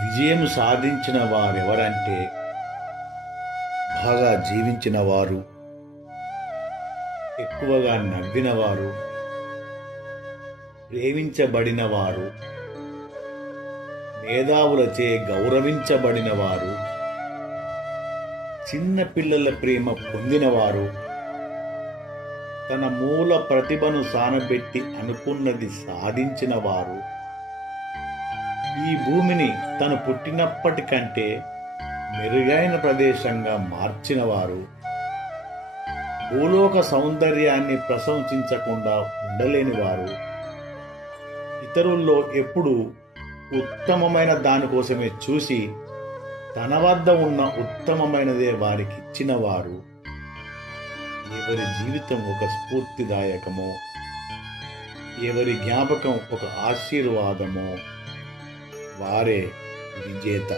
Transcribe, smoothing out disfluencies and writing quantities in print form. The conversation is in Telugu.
విజయం సాధించిన వారెవరంటే బాగా జీవించిన వారు, ఎక్కువగా నవ్వినవారు, ప్రేమించబడిన వారు, మేధావులచే గౌరవించబడిన వారు, చిన్న పిల్లల ప్రేమ పొందినవారు, తన మూల ప్రతిభను సానబెట్టి అనుకున్నది సాధించిన వారు, ఈ భూమిని తను పుట్టినప్పటికంటే మెరుగైన ప్రదేశంగా మార్చినవారు, భూలోక సౌందర్యాన్ని ప్రశంసించకుండా ఉండలేనివారు, ఇతరుల్లో ఎప్పుడూ ఉత్తమమైన దానికోసమే చూసి తన వద్ద ఉన్న ఉత్తమమైనదే వారికి ఇచ్చినవారు, ఎవరి జీవితం ఒక స్ఫూర్తిదాయకమో, ఎవరి జ్ఞాపకం ఒక ఆశీర్వాదమో వారే విజేత.